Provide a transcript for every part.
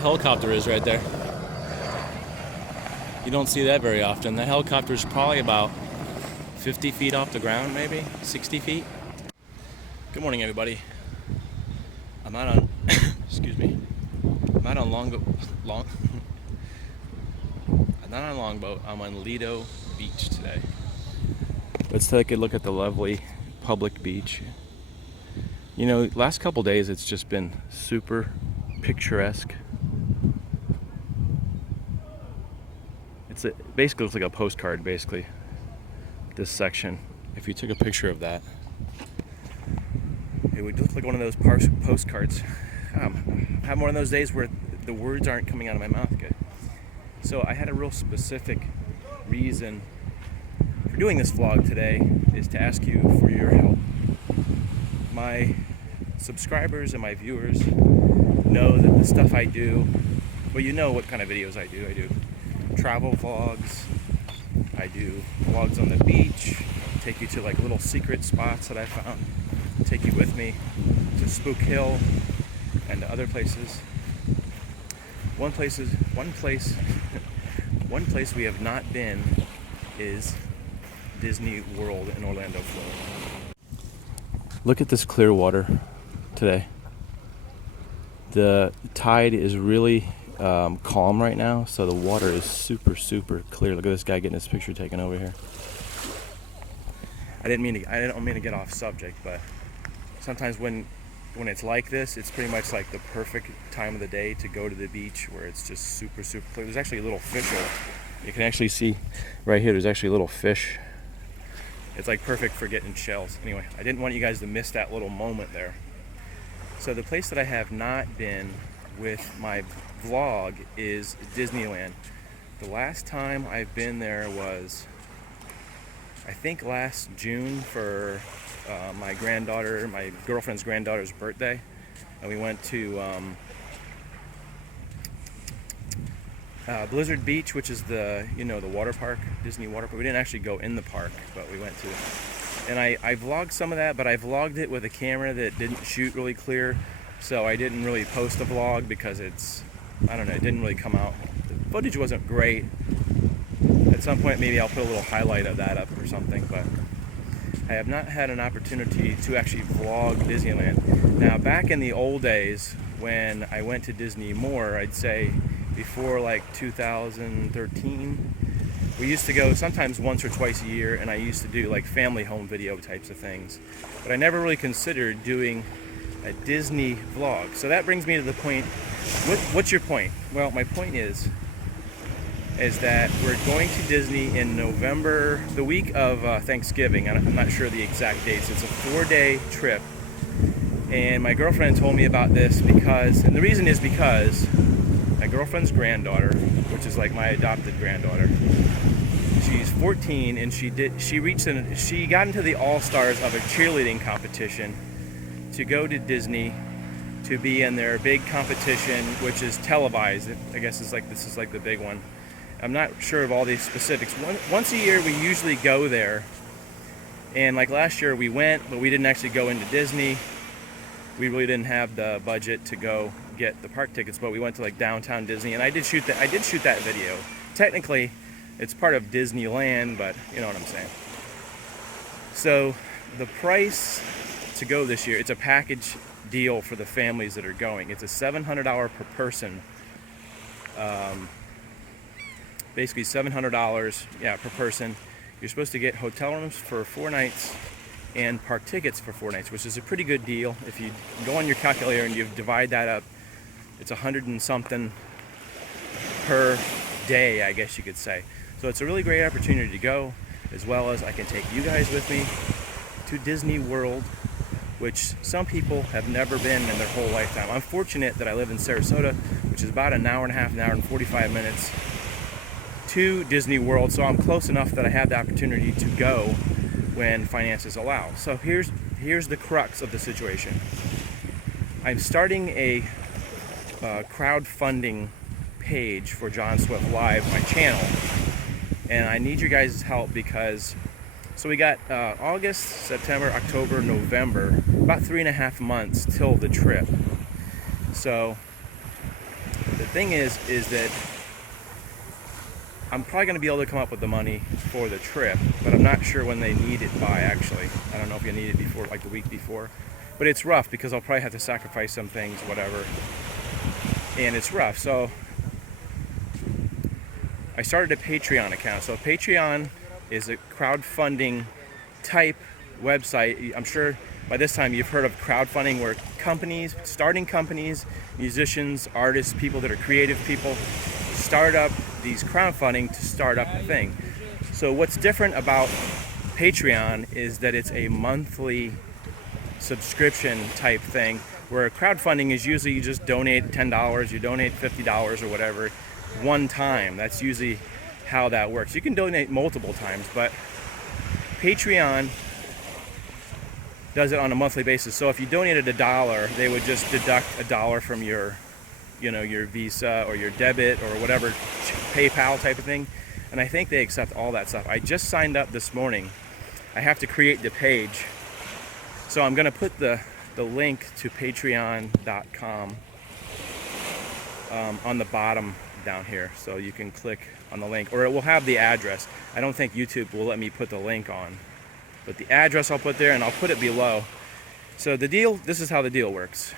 helicopter is right there. You don't see that very often. The helicopter is probably about 50 feet off the ground, maybe 60 feet. Good morning, everybody. I'm out on, excuse me. I'm out on I'm not on Longboat. I'm on Lido Beach today. Let's take a look at the lovely public beach. You know, last couple days it's just been super picturesque. Basically looks like a postcard, basically, this section. If you took a picture of that, it would look like one of those postcards. I'm having one of those days where the words aren't coming out of my mouth good. So I had a real specific reason for doing this vlog today, is to ask you for your help. My subscribers and my viewers know that the stuff I do, well, you know what kind of videos I do. I do travel vlogs, I do vlogs on the beach, take you to like little secret spots that I found, take you with me to Spook Hill and to other places. One place we have not been is Disney World in Orlando, Florida. Look at this clear water today. The tide is really calm right now, so the water is super clear. Look at this guy getting his picture taken over here. I don't mean to get off subject, but sometimes when it's like this, it's pretty much like the perfect time of the day to go to the beach, where it's just super clear. There's actually a little fish. You can actually see right here. There's actually a little fish. It's like perfect for getting shells. Anyway, I didn't want you guys to miss that little moment there. So the place that I have not been with my vlog is Disneyland. The last time I've been there was, I think, last June for my girlfriend's granddaughter's birthday, and we went to Blizzard Beach, which is the water park, Disney water park. We didn't actually go in the park, but we went to it. And I vlogged some of that, but I vlogged it with a camera that didn't shoot really clear, so I didn't really post a vlog because it didn't really come out. The footage wasn't great. At some point maybe I'll put a little highlight of that up or something, but I have not had an opportunity to actually vlog Disneyland. Now, back in the old days when I went to Disney more, I'd say before like 2013, we used to go sometimes once or twice a year, and I used to do like family home video types of things, but I never really considered doing a Disney vlog. So that brings me to the point. What's your point? Well, my point is that we're going to Disney in November, the week of Thanksgiving. I'm not sure the exact dates. It's a 4-day trip, and my girlfriend told me about this and the reason is because my girlfriend's granddaughter, which is like my adopted granddaughter, she's 14, and she got into the All-Stars of a cheerleading competition to go to Disney to be in their big competition, which is televised. I guess this is like the big one. I'm not sure of all these specifics. Once a year we usually go there, and like last year we went, but we didn't actually go into Disney. We really didn't have the budget to go get the park tickets, but we went to like downtown Disney, and I did shoot that video. Technically it's part of Disneyland, but you know what I'm saying. So the price to go this year, it's a package deal for the families that are going. It's a $700 per person. Basically $700 per person. You're supposed to get hotel rooms for 4 nights and park tickets for 4 nights, which is a pretty good deal. If you go on your calculator and you divide that up, it's 100 and something per day, I guess you could say. So it's a really great opportunity to go, as well as I can take you guys with me to Disney World, which some people have never been in their whole lifetime. I'm fortunate that I live in Sarasota, which is about an hour and 45 minutes to Disney World, so I'm close enough that I have the opportunity to go when finances allow. So here's the crux of the situation. I'm starting a crowdfunding page for John Swift Live, my channel, and I need your guys' help because so we got August, September, October, November, about 3.5 months till the trip. So thing is that I'm probably going to be able to come up with the money for the trip, but I'm not sure when they need it by, actually. I don't know if you need it before, like the week before. But it's rough because I'll probably have to sacrifice some things, whatever. And it's rough. So I started a Patreon account. So Patreon is a crowdfunding type website. I'm sure by this time you've heard of crowdfunding, where companies, starting companies, musicians, artists, people that are creative people, start up these crowdfunding to start up a thing. So what's different about Patreon is that it's a monthly subscription type thing, where crowdfunding is usually you just donate $10, you donate $50 or whatever one time. That's usually how that works. You can donate multiple times, but Patreon does it on a monthly basis. So if you donated $1, they would just deduct $1 from your, your Visa or your debit or whatever, PayPal type of thing. And I think they accept all that stuff. I just signed up this morning. I have to create the page. So I'm gonna put the link to patreon.com on the bottom down here. So you can click on the link, or it will have the address. I don't think YouTube will let me put the link on, but the address I'll put there, and I'll put it below. So the deal, this is how the deal works.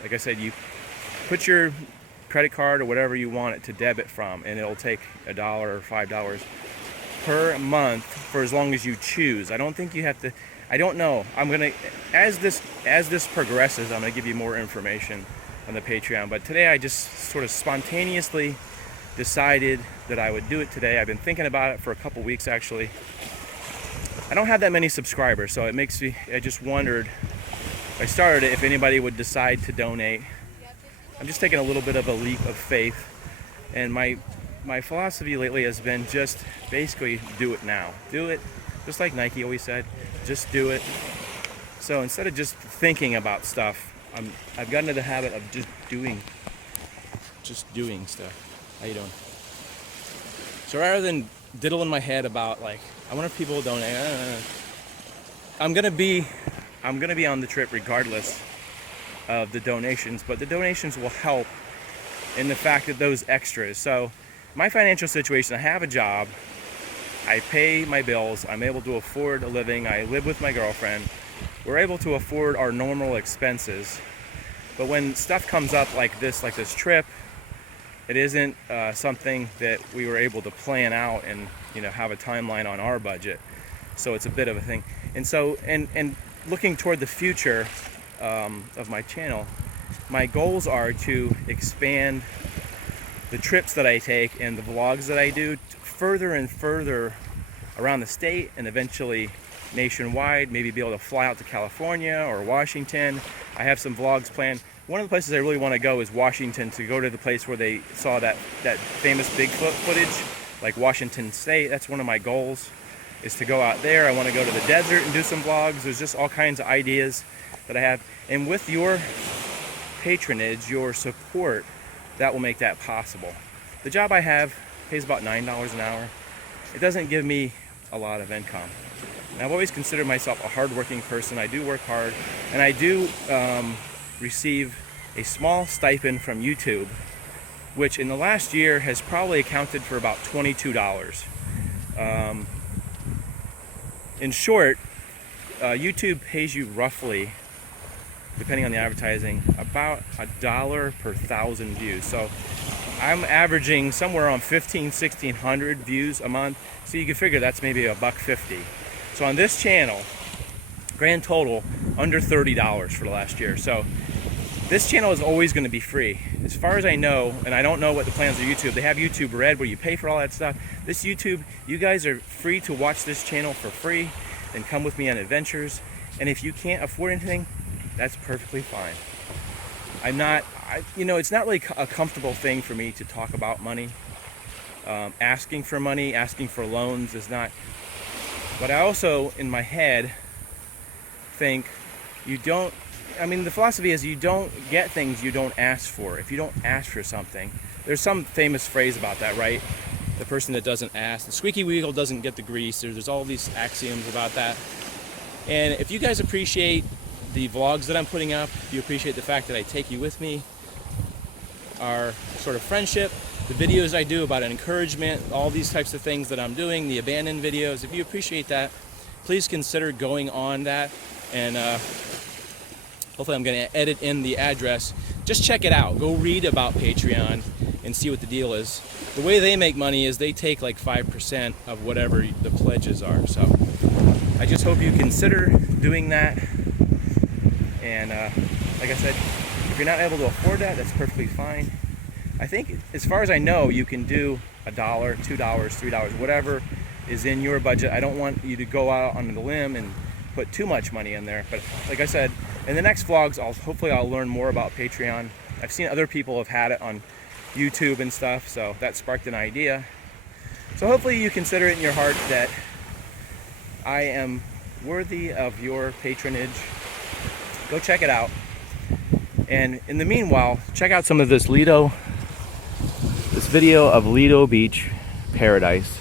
Like I said, you put your credit card or whatever you want it to debit from, and it'll take $1 or $5 per month for as long as you choose. I don't think you have to, I don't know. I'm gonna, as this progresses, I'm gonna give you more information on the Patreon. But today I just sort of spontaneously decided that I would do it today. I've been thinking about it for a couple weeks actually. I don't have that many subscribers, so it makes me, I just wondered, if I started it, if anybody would decide to donate. I'm just taking a little bit of a leap of faith, and my philosophy lately has been just basically do it now. Do it, just like Nike always said, just do it. So instead of just thinking about stuff, I've gotten into the habit of just doing stuff. How you doing? So rather than diddle in my head about like, I wonder if people will donate, I'm gonna be on the trip regardless of the donations, but the donations will help in the fact that those extras. So my financial situation, I have a job, I pay my bills, I'm able to afford a living, I live with my girlfriend, we're able to afford our normal expenses. But when stuff comes up like this trip, it isn't something that we were able to plan out and have a timeline on our budget. So it's a bit of a thing. And so, and looking toward the future of my channel, my goals are to expand the trips that I take and the vlogs that I do further and further around the state, and eventually nationwide, maybe be able to fly out to California or Washington. I have some vlogs planned. One of the places I really want to go is Washington, to go to the place where they saw that famous Bigfoot footage, like Washington State. That's one of my goals, is to go out there. I want to go to the desert and do some vlogs. There's just all kinds of ideas that I have. And with your patronage, your support, that will make that possible. The job I have pays about $9 an hour. It doesn't give me a lot of income. And I've always considered myself a hardworking person. I do work hard, and I do receive a small stipend from YouTube, which in the last year has probably accounted for about $22. In short, YouTube pays you roughly, depending on the advertising, about $1 per 1,000 views. So I'm averaging somewhere around 1,600 views a month. So you can figure that's maybe $1.50. So on this channel, grand total, under $30 for the last year. So this channel is always going to be free. As far as I know, and I don't know what the plans are YouTube, they have YouTube Red where you pay for all that stuff. This YouTube, you guys are free to watch this channel for free and come with me on adventures. And if you can't afford anything, that's perfectly fine. It's not really a comfortable thing for me to talk about money. Asking for money, asking for loans is not. But I also, in my head, think the philosophy is you don't get things you don't ask for. If you don't ask for something, there's some famous phrase about that, right? The person that doesn't ask, the squeaky wheel doesn't get the grease. There's all these axioms about that. And if you guys appreciate the vlogs that I'm putting up, if you appreciate the fact that I take you with me, our sort of friendship, the videos I do about encouragement, all these types of things that I'm doing, the abandoned videos. If you appreciate that, please consider going on that, and hopefully I'm going to edit in the address. Just check it out. Go read about Patreon and see what the deal is. The way they make money is they take like 5% of whatever the pledges are. So I just hope you consider doing that. And like I said, if you're not able to afford that, that's perfectly fine. I think, as far as I know, you can do $1, $2, $3, whatever is in your budget. I don't want you to go out on the limb and put too much money in there. But like I said, in the next vlogs, hopefully I'll learn more about Patreon. I've seen other people have had it on YouTube and stuff, so that sparked an idea. So hopefully you consider it in your heart that I am worthy of your patronage. Go check it out. And in the meanwhile, check out some of this video of Lido Beach Paradise.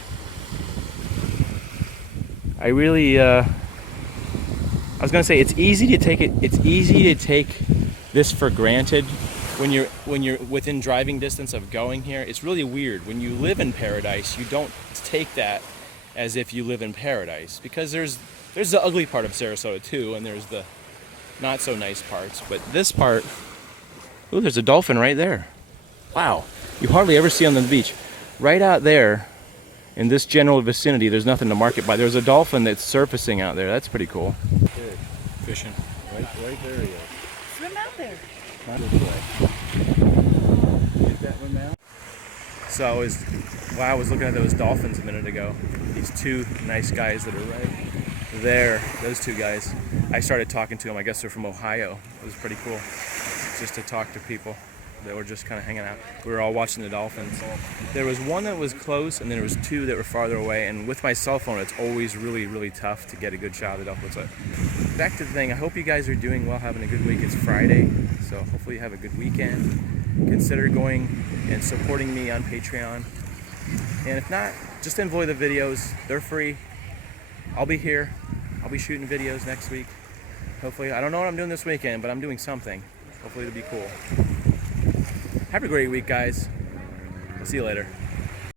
I really, I was gonna say it's easy to take this for granted when you're within driving distance of going here. It's really weird. When you live in paradise, you don't take that as if you live in paradise, because there's the ugly part of Sarasota too, and there's the not so nice parts. But this part, ooh, there's a dolphin right there. Wow, you hardly ever see on the beach. Right out there in this general vicinity, there's nothing to mark it by. There's a dolphin that's surfacing out there. That's pretty cool. Good. Fishing. Right there he is. Swim out there. Not this way. Get that one now? So I was looking at those dolphins a minute ago. These two nice guys that are right there, those two guys. I started talking to them. I guess they're from Ohio. It was pretty cool just to talk to people that were just kind of hanging out. We were all watching the dolphins. There was one that was close, and then there was two that were farther away. And with my cell phone, it's always really, really tough to get a good shot of the dolphins. So back to the thing. I hope you guys are doing well, having a good week. It's Friday, so hopefully you have a good weekend. Consider going and supporting me on Patreon. And if not, just enjoy the videos. They're free. I'll be here. I'll be shooting videos next week. Hopefully, I don't know what I'm doing this weekend, but I'm doing something. Hopefully it'll be cool. Have a great week, guys. We'll see you later.